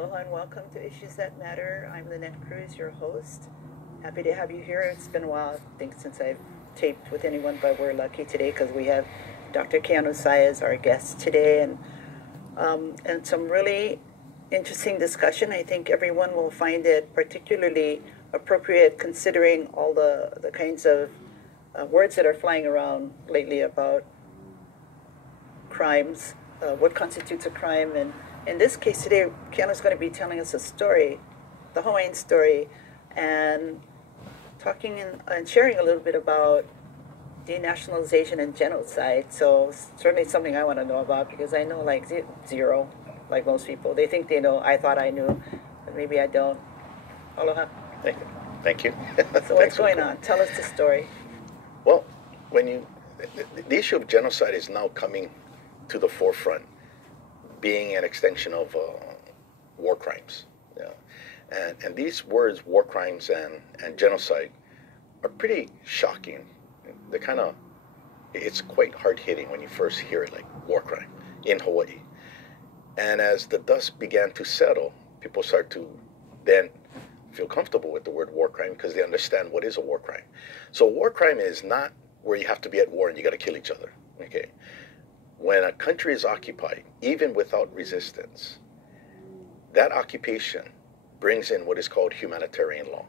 Aloha and welcome to Issues That Matter. I'm Lynette Cruz, your host. Happy to have you here. It's been a while, I think, since I've taped with anyone, but we're lucky today because we have Dr. Keanu Sai as our guest today, and some really interesting discussion. I think everyone will find it particularly appropriate considering all the kinds of words that are flying around lately about crimes, what constitutes a crime. And in this case today, Keanu's going to be telling us a story, the Hawaiian story, and talking and sharing a little bit about denationalization and genocide. So certainly something I want to know about because I know like zero, like most people. They think they know. I thought I knew, but maybe I don't. Aloha. Thank you. Thank you. So what's going on? Tell us the story. Well, the issue of genocide is now coming to the forefront, being an extension of war crimes. Yeah. And these words, war crimes and genocide, are pretty shocking. They're it's quite hard-hitting when you first hear it, like war crime in Hawaii. And as the dust began to settle, people start to then feel comfortable with the word war crime because they understand what is a war crime. So war crime is not where you have to be at war and you got to kill each other. Okay. When a country is occupied, even without resistance, that occupation brings in what is called humanitarian law.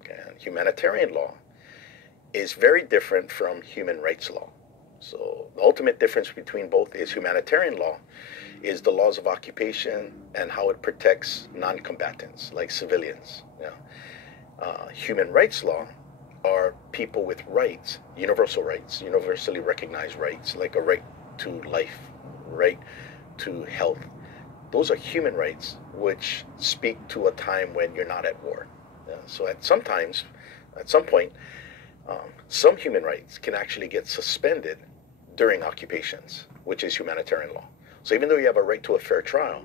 Okay? And humanitarian law is very different from human rights law. So the ultimate difference between both is humanitarian law is the laws of occupation and how it protects non-combatants like civilians. Human rights law are people with rights, universally recognized rights, like a right to life, right to health. Those are human rights which speak to a time when you're not at war. So at some point, some human rights can actually get suspended during occupations, which is humanitarian law. So even though you have a right to a fair trial,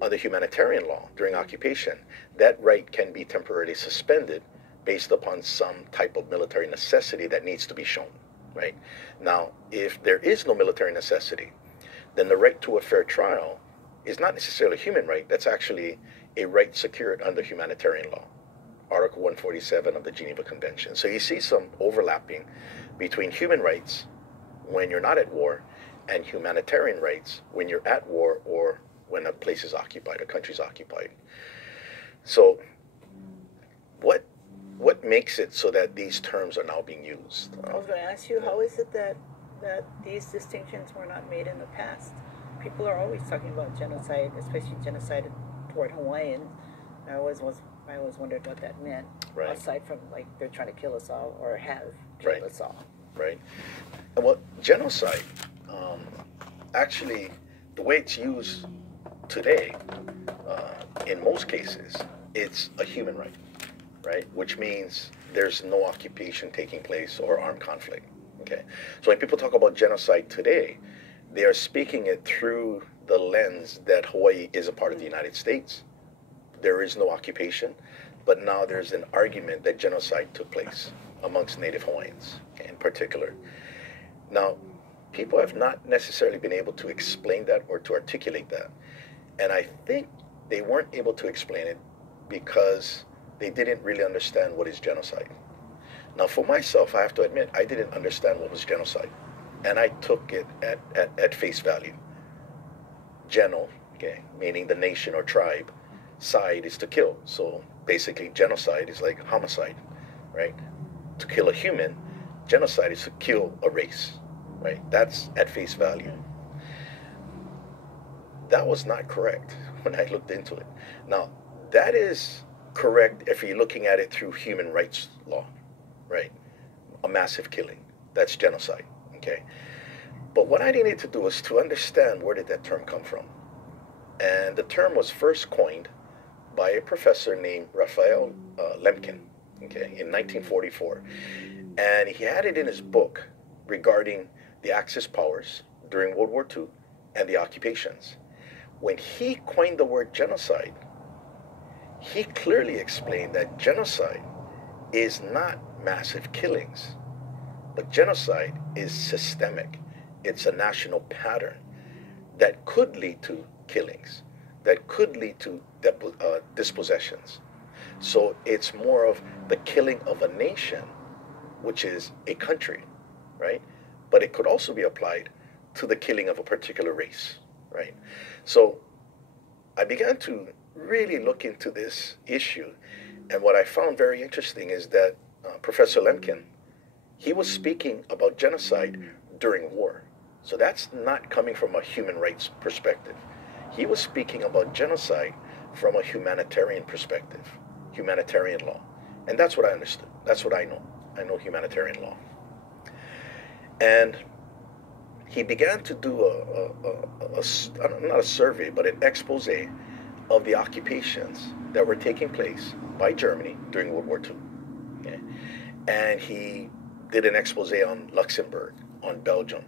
under humanitarian law during occupation, that right can be temporarily suspended based upon some type of military necessity that needs to be shown, right? Now, if there is no military necessity, then the right to a fair trial is not necessarily a human right. That's actually a right secured under humanitarian law, Article 147 of the Geneva Convention. So you see some overlapping between human rights when you're not at war and humanitarian rights when you're at war or when a place is occupied, a country is occupied. So what makes it so that these terms are now being used? I was going to ask you, how is it that these distinctions were not made in the past? People are always talking about genocide, especially genocide toward Hawaiians. I always wondered what that meant, right. Aside from like they're trying to kill us all or have killed right. us all. Right. Well, genocide, actually, the way it's used today, in most cases, it's a human right, right? Which means there's no occupation taking place or armed conflict. Okay. So when people talk about genocide today, they are speaking it through the lens that Hawaii is a part of the United States. There is no occupation, but now there's an argument that genocide took place amongst Native Hawaiians in particular. Now, people have not necessarily been able to explain that or to articulate that. And I think they weren't able to explain it because they didn't really understand what is genocide. Now, for myself, I have to admit, I didn't understand what was genocide. And I took it at face value. Geno, okay, meaning the nation or tribe. Side is to kill. So basically, genocide is like homicide, right? To kill a human, genocide is to kill a race, right? That's at face value. That was not correct when I looked into it. Now, that is correct if you're looking at it through human rights law, right? A massive killing, that's genocide, okay? But what I needed to do was to understand where did that term come from. And the term was first coined by a professor named Raphael Lemkin, okay, in 1944. And he had it in his book regarding the Axis powers during World War II and the occupations. When he coined the word genocide, he clearly explained that genocide is not massive killings, but genocide is systemic. It's a national pattern that could lead to killings, that could lead to dispossessions. So it's more of the killing of a nation, which is a country, right? But it could also be applied to the killing of a particular race, right? So I began to really look into this issue, and what I found very interesting is that Professor Lemkin, he was speaking about genocide during war. So that's not coming from a human rights perspective. He was speaking about genocide from a humanitarian perspective, humanitarian law. And that's what I understood. That's what I know. I know humanitarian law. And he began to do not a survey, but an expose of the occupations that were taking place by Germany during World War II. Okay? And he did an expose on Luxembourg, on Belgium.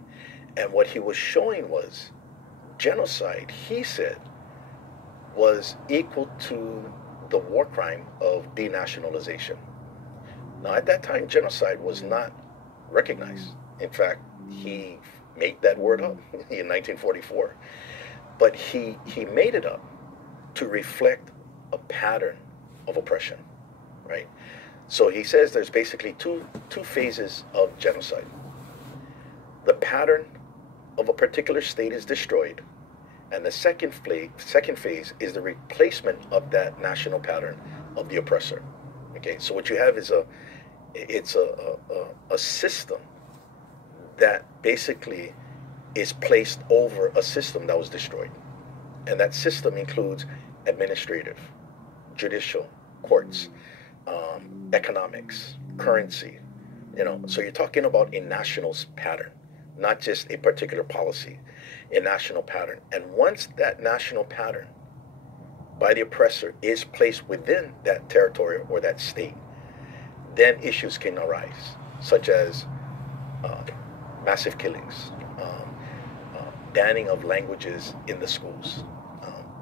And what he was showing was genocide, he said, was equal to the war crime of denationalization. Now, at that time, genocide was not recognized. In fact, he made that word up in 1944. But he made it up to reflect a pattern of oppression, right? So he says there's basically two phases of genocide. The pattern of a particular state is destroyed, and the second phase is the replacement of that national pattern of the oppressor. Okay, so what you have is a system that basically is placed over a system that was destroyed, and that system includes administrative, judicial, courts, economics, currency. So you're talking about a national pattern, not just a particular policy, a national pattern. And once that national pattern by the oppressor is placed within that territory or that state, then issues can arise, such as massive killings, banning of languages in the schools,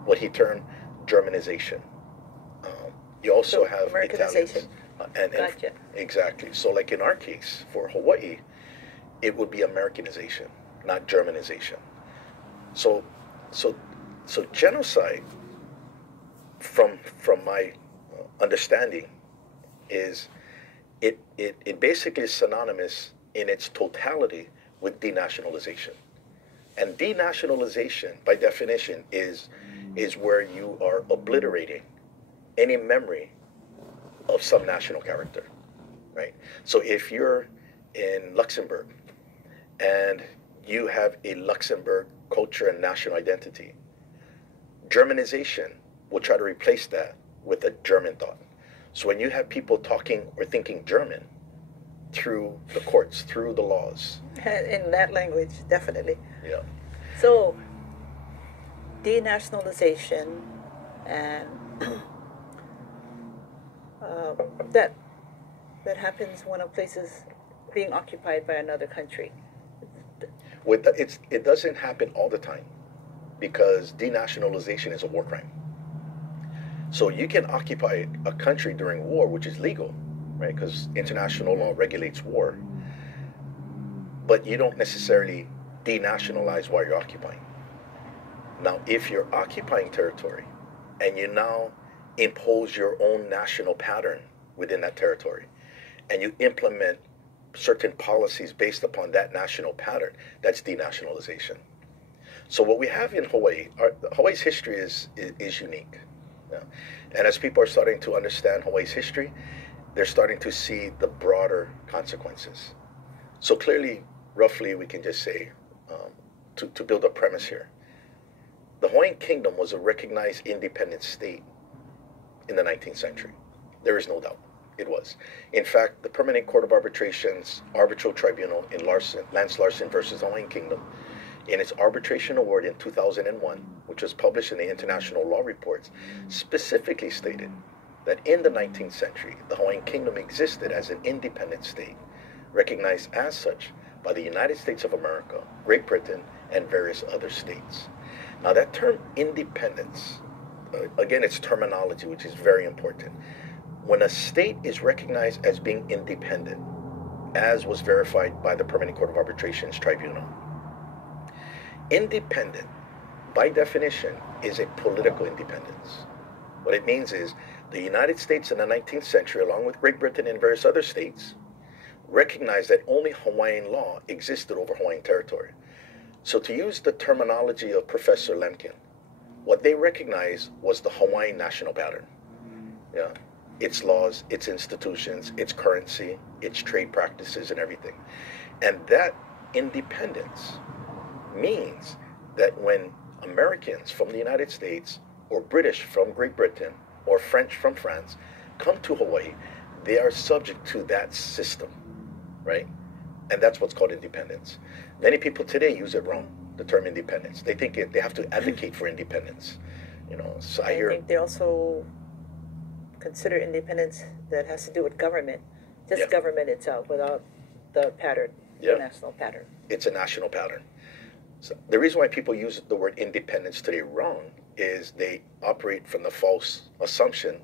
what he termed Germanization. You also have Americanization. Gotcha. Exactly. So like in our case, for Hawaii, it would be Americanization, not Germanization. So genocide, from my understanding, is it basically is synonymous in its totality with denationalization. And denationalization, by definition, is where you are obliterating any memory of some national character, right? So if you're in Luxembourg and you have a Luxembourg culture and national identity, Germanization will try to replace that with a German thought. So when you have people talking or thinking German through the courts, through the laws. In that language, definitely. Yeah. So, denationalization and that happens when a place is being occupied by another country. It doesn't happen all the time, because denationalization is a war crime. So you can occupy a country during war, which is legal, right? Because international law regulates war. But you don't necessarily denationalize while you're occupying. Now, if you're occupying territory and you now impose your own national pattern within that territory, and you implement certain policies based upon that national pattern, that's denationalization. So what we have in Hawaii, Hawaii's history is unique. Yeah. And as people are starting to understand Hawaii's history, they're starting to see the broader consequences. So clearly, roughly, we can just say, to build a premise here, the Hawaiian Kingdom was a recognized independent state in the 19th century. There is no doubt it was. In fact, the Permanent Court of Arbitration's arbitral tribunal in Lance Larson versus the Hawaiian Kingdom, in its arbitration award in 2001, which was published in the International Law Reports, specifically stated that in the 19th century, the Hawaiian Kingdom existed as an independent state, recognized as such by the United States of America, Great Britain, and various other states. Now that term independence, again, it's terminology, which is very important. When a state is recognized as being independent, as was verified by the Permanent Court of Arbitration's tribunal, independent, by definition, is a political independence. What it means is the United States in the 19th century, along with Great Britain and various other states, recognized that only Hawaiian law existed over Hawaiian territory. So to use the terminology of Professor Lemkin, what they recognized was the Hawaiian national pattern. Yeah, its laws, its institutions, its currency, its trade practices, and everything. And that independence means that when Americans from the United States, or British from Great Britain, or French from France come to Hawaii, they are subject to that system, right? And that's what's called independence. Many people today use it wrong, the term independence. They think they have to advocate for independence. So I think they also consider independence that has to do with government, just government itself, without the pattern, the national pattern. It's a national pattern. So the reason why people use the word independence today wrong is they operate from the false assumption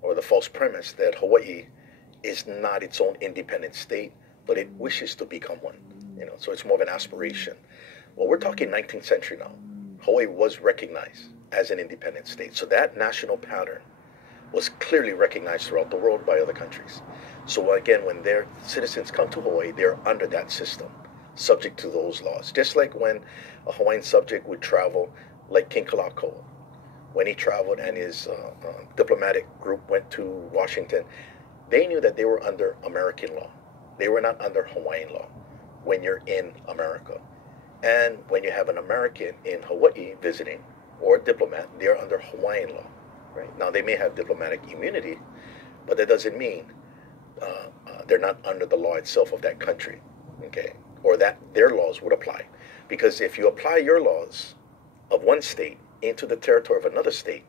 or the false premise that Hawaii is not its own independent state, but it wishes to become one. So it's more of an aspiration. Well, we're talking 19th century now. Hawaii was recognized as an independent state. So that national pattern was clearly recognized throughout the world by other countries. So again, when their citizens come to Hawaii, they're under that system, subject to those laws. Just like when a Hawaiian subject would travel, like King Kalakaua, when he traveled and his diplomatic group went to Washington, they knew that they were under American law. They were not under Hawaiian law when you're in America. And when you have an American in Hawaii visiting, or a diplomat, they're under Hawaiian law. Right? Now, they may have diplomatic immunity, but that doesn't mean they're not under the law itself of that country, okay? Or that their laws would apply. Because if you apply your laws of one state into the territory of another state,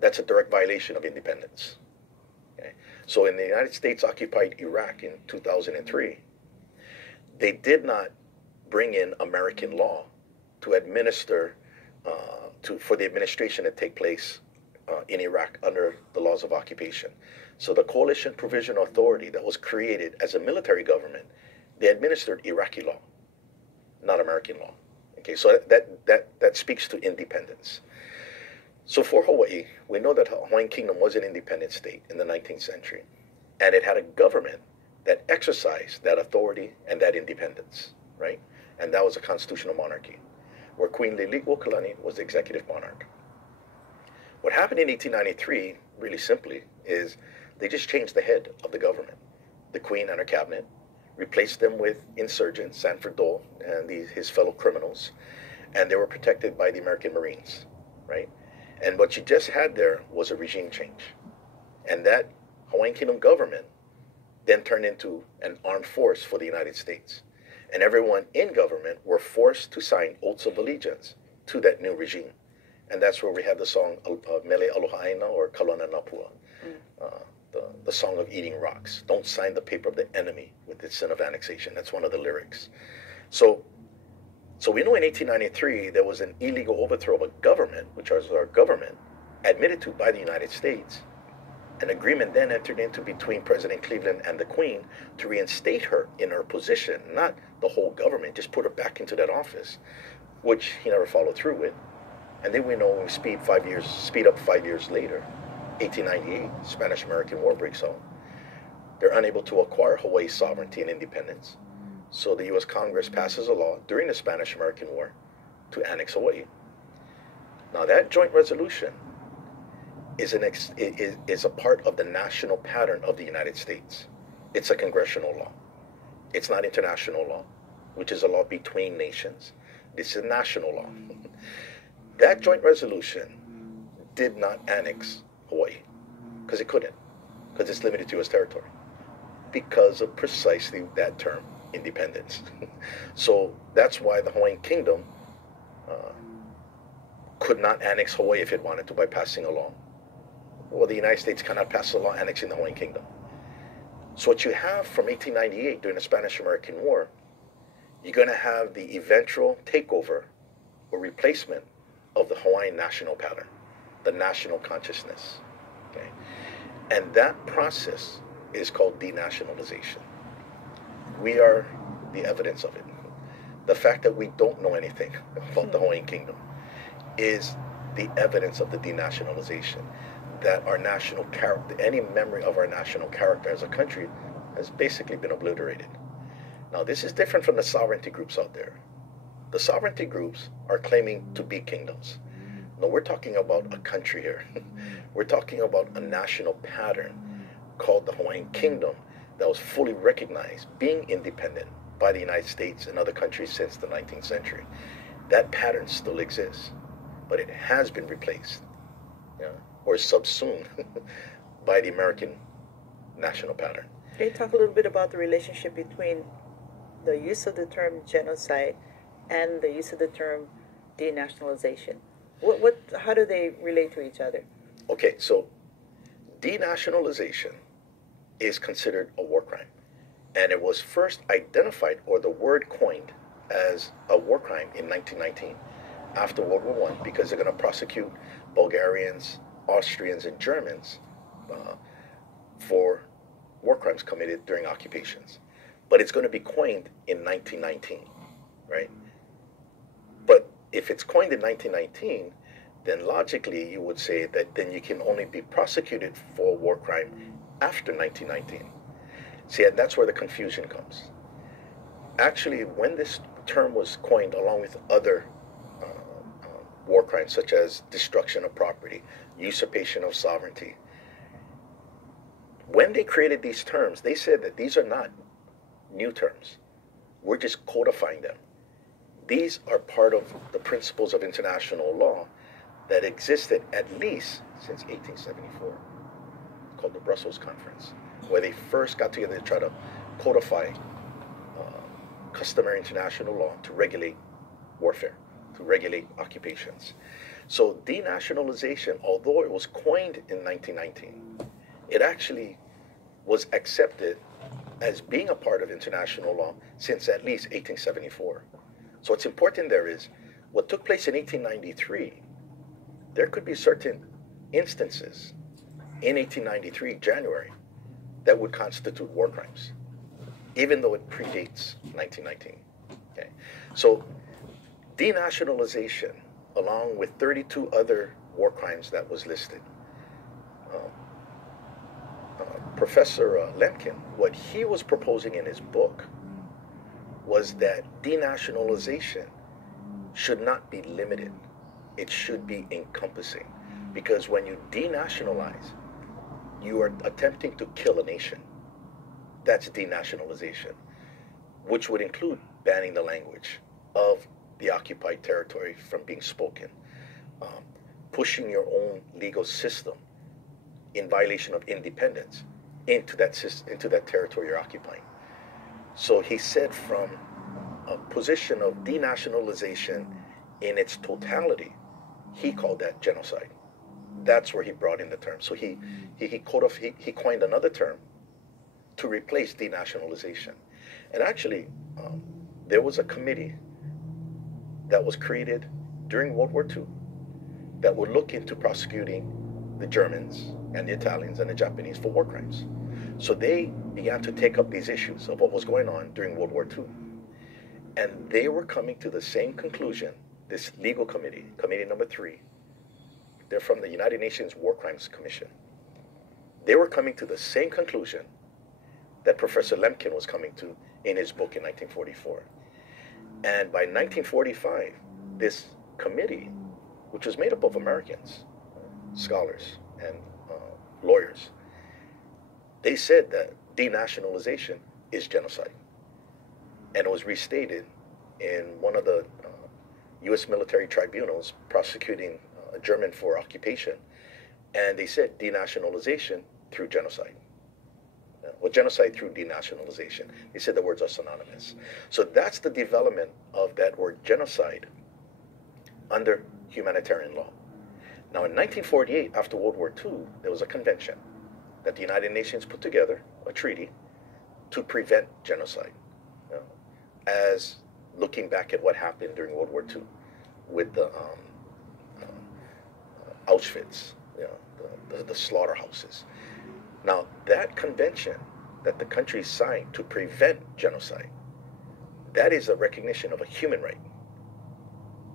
that's a direct violation of independence. Okay? So in the United States occupied Iraq in 2003, they did not bring in American law to administer, for the administration to take place in Iraq under the laws of occupation. So the Coalition Provisional Authority that was created as a military government, they administered Iraqi law, not American law. Okay, so that speaks to independence. So for Hawaii, we know that Hawaiian Kingdom was an independent state in the 19th century, and it had a government that exercised that authority and that independence, right? And that was a constitutional monarchy, where Queen Liliuokalani was the executive monarch. What happened in 1893, really simply, is they just changed the head of the government. The Queen and her cabinet replaced them with insurgents, Sanford Dole and his fellow criminals, and they were protected by the American Marines, right? And what you just had there was a regime change. And that Hawaiian Kingdom government then turned into an armed force for the United States. And everyone in government were forced to sign oaths of allegiance to that new regime. And that's where we have the song Mele Aloha Aina, or Kalana Napua, the song of eating rocks. Don't sign the paper of the enemy with its sin of annexation. That's one of the lyrics. So we know in 1893 there was an illegal overthrow of a government, which was our government, admitted to by the United States. An agreement then entered into between President Cleveland and the Queen to reinstate her in her position, not the whole government, just put her back into that office, which he never followed through with. And then we know when we speed up 5 years later, 1898, Spanish-American War breaks out. They're unable to acquire Hawaii's sovereignty and independence. So the U.S. Congress passes a law during the Spanish-American War to annex Hawaii. Now that joint resolution is a part of the national pattern of the United States. It's a congressional law. It's not international law, which is a law between nations. This is a national law. That joint resolution did not annex Hawaii, because it couldn't, because it's limited to U.S. territory, because of precisely that term, independence. So that's why the Hawaiian Kingdom could not annex Hawaii if it wanted to by passing a law. Well, the United States cannot pass a law annexing the Hawaiian Kingdom. So what you have from 1898 during the Spanish-American War, you're going to have the eventual takeover or replacement of the Hawaiian national pattern, the national consciousness. Okay? And that process is called denationalization. We are the evidence of it. The fact that we don't know anything about the Hawaiian Kingdom is the evidence of the denationalization, that our national character, any memory of our national character as a country, has basically been obliterated. Now, this is different from the sovereignty groups out there. The sovereignty groups are claiming to be kingdoms. No, we're talking about a country here. We're talking about a national pattern called the Hawaiian Kingdom that was fully recognized, being independent by the United States and other countries since the 19th century. That pattern still exists, but it has been replaced, or subsumed by the American national pattern. Can you talk a little bit about the relationship between the use of the term genocide and the use of the term denationalization? How do they relate to each other? Okay, so denationalization is considered a war crime. And it was first identified, or the word coined, as a war crime in 1919, after World War I, because they're going to prosecute Bulgarians, Austrians, and Germans for war crimes committed during occupations. But it's going to be coined in 1919, right? But if it's coined in 1919, then logically you would say that then you can only be prosecuted for a war crime after 1919. See, and that's where the confusion comes. Actually, when this term was coined, along with other war crimes such as destruction of property, usurpation of sovereignty, when they created these terms, they said that these are not new terms. We're just codifying them. These are part of the principles of international law that existed at least since 1874, called the Brussels Conference, where they first got together to try to codify customary international law to regulate warfare, to regulate occupations. So denationalization, although it was coined in 1919, it actually was accepted as being a part of international law since at least 1874. So what's important there is what took place in 1893, there could be certain instances in 1893, January, that would constitute war crimes, even though it predates 1919. Okay? So denationalization, along with 32 other war crimes that was listed, Professor Lemkin, what he was proposing in his book was that denationalization should not be limited. It should be encompassing. Because when you denationalize, you are attempting to kill a nation. That's denationalization, which would include banning the language of the occupied territory from being spoken, pushing your own legal system in violation of independence into that territory you're occupying. So he said, from a position of denationalization in its totality, he called that genocide. That's where he brought in the term. So he coined another term to replace denationalization. And actually, there was a committee that was created during World War II that would look into prosecuting the Germans and the Italians and the Japanese for war crimes. So they began to take up these issues of what was going on during World War II. And they were coming to the same conclusion, this legal committee, committee number 3, they're from the United Nations War Crimes Commission. They were coming to the same conclusion that Professor Lemkin was coming to in his book in 1944. And by 1945, this committee, which was made up of Americans, scholars and lawyers, they said that denationalization is genocide. And it was restated in one of the U.S. military tribunals prosecuting German for occupation. And they said denationalization through genocide. Well, genocide through denationalization. They said the words are synonymous. So that's the development of that word genocide under humanitarian law. Now, in 1948, after World War II, there was a convention that the United Nations put together, a treaty, to prevent genocide. As looking back at what happened during World War II with the Auschwitz, the slaughterhouses. Now, that convention that the countries signed to prevent genocide, that is a recognition of a human right.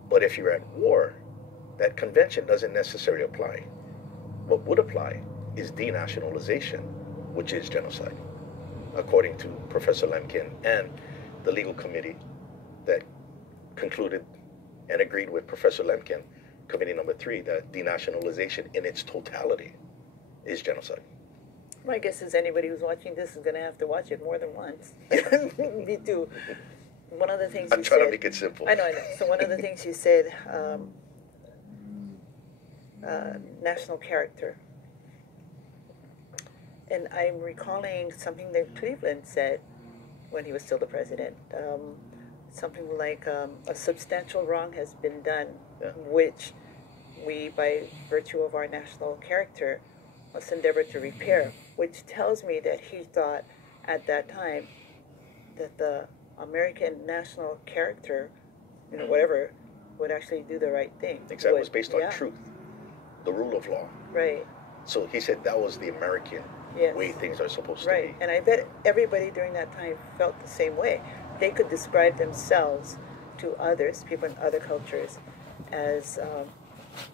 But if you're at war, that convention doesn't necessarily apply. What would apply is denationalization, which is genocide, according to Professor Lemkin and the legal committee that concluded and agreed with Professor Lemkin, committee number 3, that denationalization in its totality is genocide. My guess is anybody who's watching this is going to have to watch it more than once. Me too. One of the things I'm you trying said, to make it simple. I know. So one of the things you said, national character. And I'm recalling something that Cleveland said when he was still the president. Something like a substantial wrong has been done, Yeah. which we, by virtue of our national character, must endeavor to repair, which tells me that he thought at that time that the American national character, whatever, would actually do the right thing. Exactly. It was based on yeah. truth, the rule of law. Right. So he said that was the American Yes. way things are supposed Right. to be. And I bet everybody during that time felt the same way. They could describe themselves to others, people in other cultures, as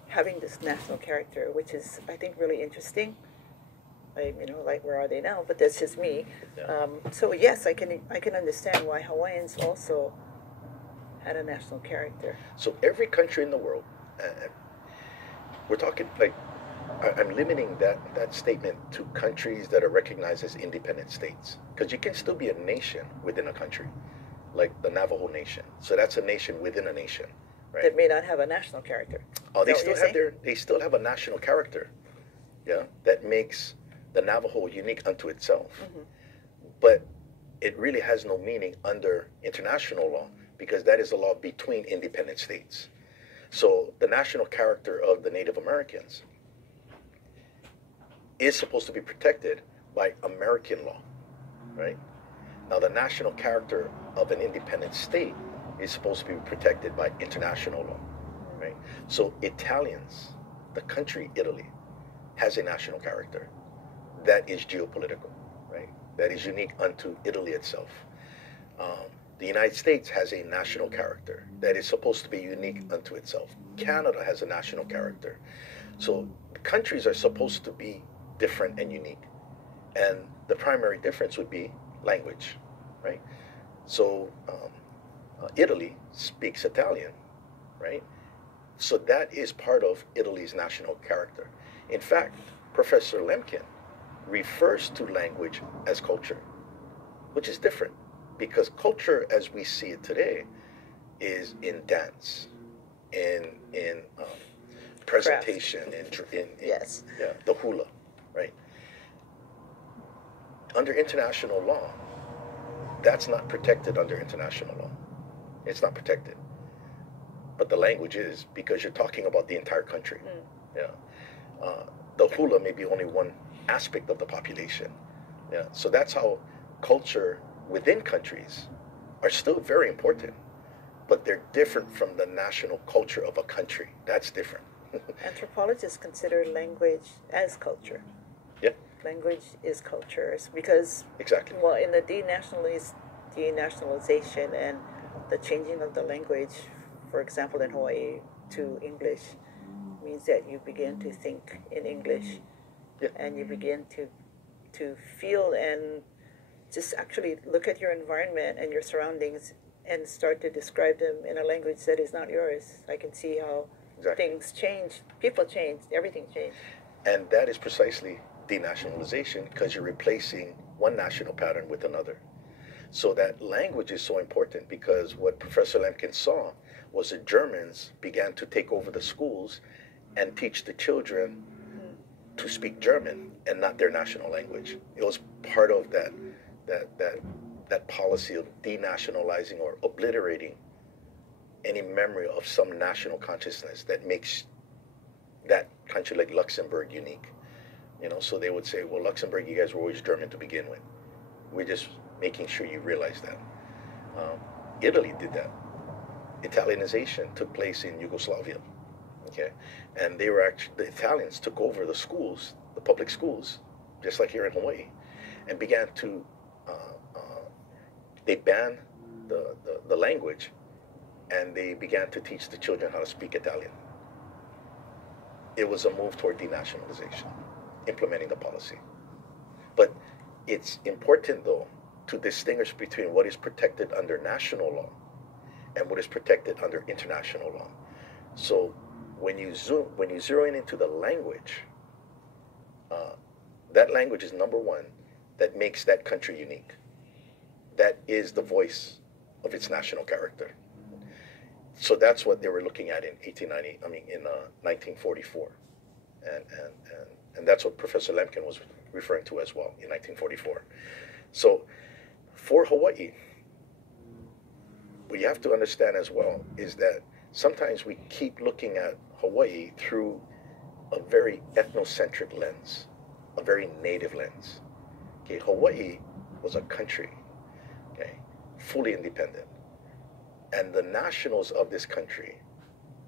having this national character, which is, I think, really interesting. Like where are they now? But that's just me. Yeah. So yes, I can understand why Hawaiians also had a national character. So every country in the world, we're talking like, I'm limiting that statement to countries that are recognized as independent states, because you can still be a nation within a country, like the Navajo Nation. So that's a nation within a nation, right? That may not have a national character. Oh, they Is that still what you're have they still have a national character, yeah, that makes the Navajo unique unto itself. Mm-hmm. But it really has no meaning under international law, because that is a law between independent states. So the national character of the Native Americans is supposed to be protected by American law, right? Now, the national character of an independent state is supposed to be protected by international law, right? So Italians, the country Italy, has a national character that is geopolitical, right? That is unique unto Italy itself. The United States has a national character that is supposed to be unique unto itself. Canada has a national character. So countries are supposed to be different and unique. And the primary difference would be language, right? So Italy speaks Italian, right? So that is part of Italy's national character. In fact, Professor Lemkin refers to language as culture, which is different, because culture as we see it today is in dance, in presentation, in Yes. yeah, the hula, right? Under international law, that's not protected under international law. It's not protected. But the language is, because you're talking about the entire country. Yeah. The hula may be only one aspect of the population. Yeah. So that's how culture within countries are still very important, but they're different from the national culture of a country. That's different. Anthropologists consider language as culture. Yeah. Language is culture, because Exactly. well, in the denationalization and the changing of the language, for example, in Hawaii to English, means that you begin to think in English, Yeah. and you begin to feel and just actually look at your environment and your surroundings and start to describe them in a language that is not yours. I can see how Exactly. things change, people change, everything changed. And that is precisely denationalization, because you're replacing one national pattern with another. So that language is so important, because what Professor Lemkin saw was the Germans began to take over the schools and teach the children to speak German and not their national language. It was part of that policy of denationalizing or obliterating any memory of some national consciousness that makes that country like Luxembourg unique. So they would say, well, Luxembourg, you guys were always German to begin with. We're just making sure you realize that. Italy did that. Italianization took place in Yugoslavia, okay? And they were the Italians took over the schools, the public schools, just like here in Hawaii, and began to, they banned the language, and they began to teach the children how to speak Italian. it was a move toward denationalization, implementing the policy. But it's important, though, to distinguish between what is protected under national law and what is protected under international law. So when you zero in into the language, that language is number one that makes that country unique. That is the voice of its national character. So that's what they were looking at in 1944. And that's what Professor Lemkin was referring to as well in 1944. So for Hawaii, what you have to understand as well is that sometimes we keep looking at Hawaii through a very ethnocentric lens, a very native lens. Okay, Hawaii was a country, okay, fully independent. And the nationals of this country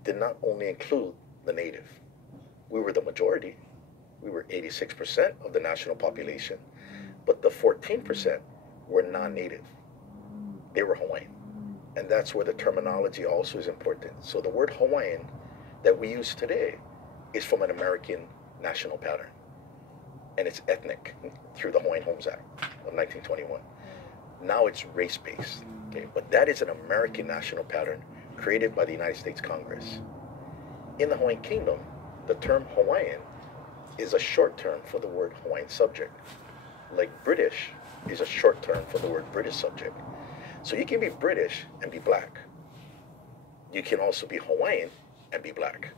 did not only include the native. We were the majority. We were 86% of the national population. But the 14% were non-native. They were Hawaiian. And that's where the terminology also is important. So the word Hawaiian that we use today is from an American national pattern. And it's ethnic through the Hawaiian Homes Act of 1921. Now it's race-based, okay? But that is an American national pattern created by the United States Congress. In the Hawaiian Kingdom, the term Hawaiian is a short term for the word Hawaiian subject. Like British is a short term for the word British subject. So you can be British and be black. You can also be Hawaiian and be black.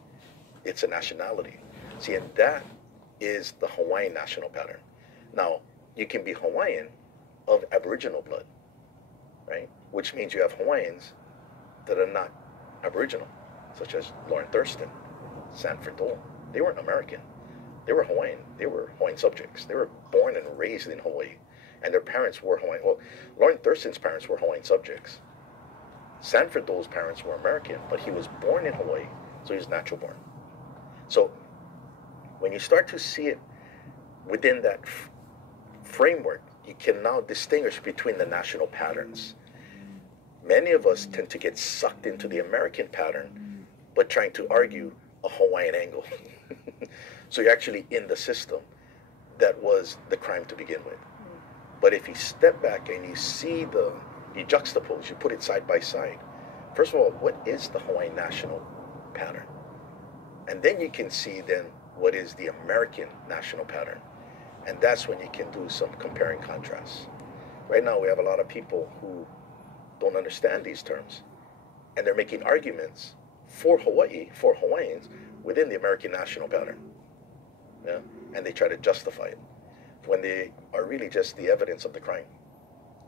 It's a nationality. See, and that is the Hawaiian national pattern. Now, you can be Hawaiian of Aboriginal blood, right? Which means you have Hawaiians that are not Aboriginal, such as Lauren Thurston, Sanford Dole. They weren't American. They were Hawaiian. They were Hawaiian subjects. They were born and raised in Hawaii, and their parents were Hawaiian. Well, Lauren Thurston's parents were Hawaiian subjects. Sanford Dole's parents were American, but he was born in Hawaii, so he was natural born. So when you start to see it within that framework, you can now distinguish between the national patterns. Many of us tend to get sucked into the American pattern, but trying to argue a Hawaiian angle. So you're actually in the system that was the crime to begin with. But if you step back and you see you juxtapose, you put it side by side. First of all, what is the Hawaiian national pattern? And then you can see then what is the American national pattern. And that's when you can do some comparing contrasts. Right now we have a lot of people who don't understand these terms. And they're making arguments for Hawaii, for Hawaiians, within the American national pattern. Yeah? And they try to justify it when they are really just the evidence of the crime.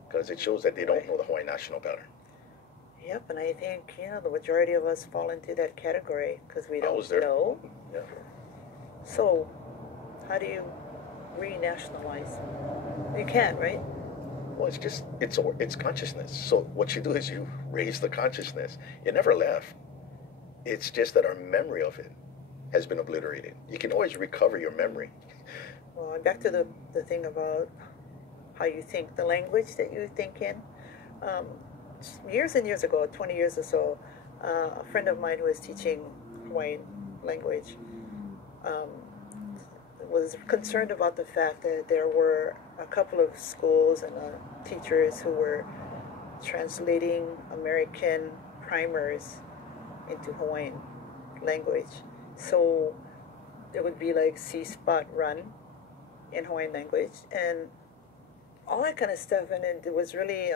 Because it shows that they don't know the Hawaiian national pattern. Yep, and I think, the majority of us fall into that category because we don't know. Yeah. So, how do you renationalize? You can't, right? Well, it's consciousness. So what you do is you raise the consciousness. It never left. It's just that our memory of it has been obliterated. You can always recover your memory. Well, back to the thing about how you think, the language that you think in. Years and years ago, 20 years or so, a friend of mine who was teaching Hawaiian language was concerned about the fact that there were a couple of schools and teachers who were translating American primers into Hawaiian language. So it would be like see, spot, run in Hawaiian language, and all that kind of stuff. And it was really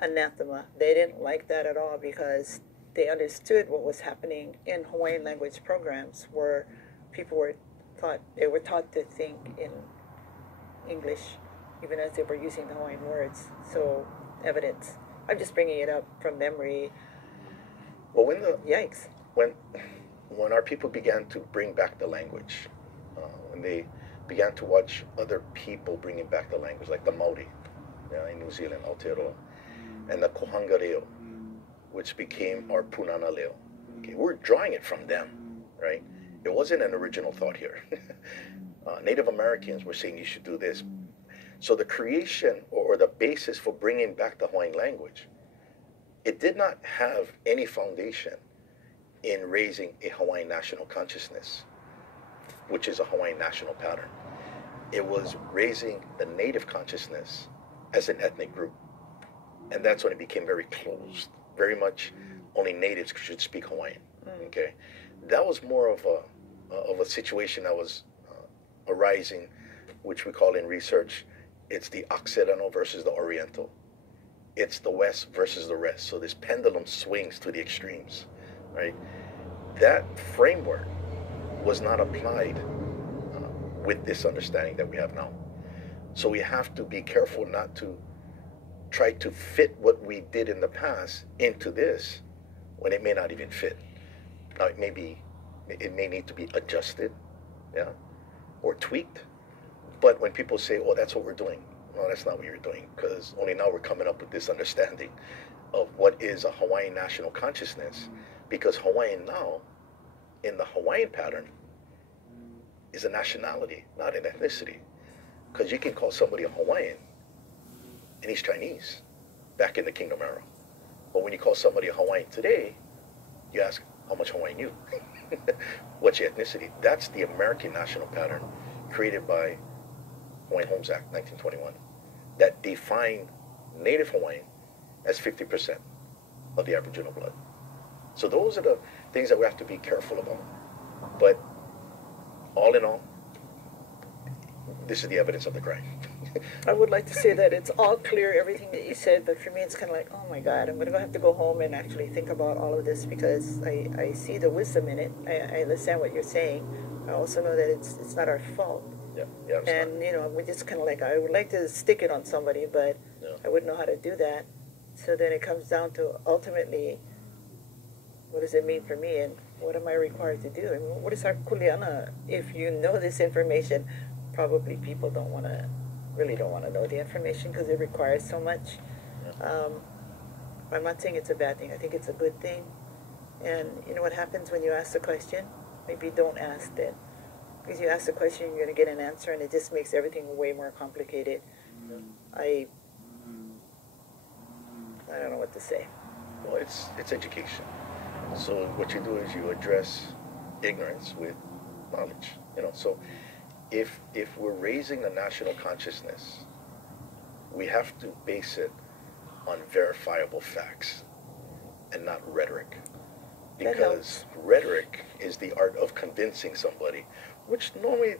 anathema. They didn't like that at all because they understood what was happening in Hawaiian language programs where people were taught to think in English even as they were using the Hawaiian words. So evidence. I'm just bringing it up from memory. Well, yikes. When our people began to bring back the language, when they began to watch other people bringing back the language, like the Maori in New Zealand, Aotearoa, and the Kohangareo, which became our Punana Leo. Okay, we're drawing it from them, right? It wasn't an original thought here. Native Americans were saying you should do this. So the creation or the basis for bringing back the Hawaiian language, it did not have any foundation in raising a Hawaiian national consciousness, which is a Hawaiian national pattern. It was raising the native consciousness as an ethnic group. And that's when it became very closed. Very much only natives should speak Hawaiian. Okay, that was more of a situation that was arising, which we call in research, it's the Occidental versus the Oriental. It's the West versus the rest. So this pendulum swings to the extremes, right? That framework was not applied with this understanding that we have now. So we have to be careful not to try to fit what we did in the past into this when it may not even fit. Now it may need to be adjusted, yeah, or tweaked. But when people say, "Oh, that's what we're doing," no, that's not what you're doing, because only now we're coming up with this understanding of what is a Hawaiian national consciousness. Because Hawaiian now, in the Hawaiian pattern, is a nationality, not an ethnicity. Because you can call somebody a Hawaiian, and he's Chinese, back in the Kingdom era. But when you call somebody a Hawaiian today, you ask, how much Hawaiian you? What's your ethnicity? That's the American national pattern created by Hawaiian Homes Act 1921 that defined Native Hawaiian as 50% of the Aboriginal blood. So those are the things that we have to be careful about. But all in all, this is the evidence of the crime. I would like to say that it's all clear, everything that you said, but for me it's kind of like, oh my God, I'm going to have to go home and actually think about all of this, because I see the wisdom in it. I understand what you're saying. I also know that it's not our fault. Yeah, and, you know, we just kind of like, I would like to stick it on somebody, but I wouldn't know how to do that. So then it comes down to ultimately, what does it mean for me, and what am I required to do? I mean, what is our kuleana? If you know this information, probably people really don't want to know the information because it requires so much. I'm not saying it's a bad thing. I think it's a good thing. And you know what happens when you ask the question? Maybe don't ask it. Because you ask the question, you're going to get an answer, and it just makes everything way more complicated. I don't know what to say. Well, it's education. So what you do is you address ignorance with knowledge. You know, so if we're raising a national consciousness, we have to base it on verifiable facts and not rhetoric. Because rhetoric is the art of convincing somebody, which normally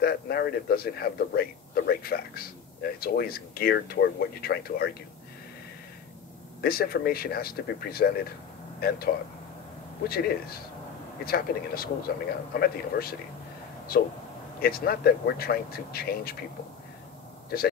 that narrative doesn't have the right facts. It's always geared toward what you're trying to argue. This information has to be presented and taught, which it is. It's happening in the schools. I mean, I'm at the university. So it's not that we're trying to change people.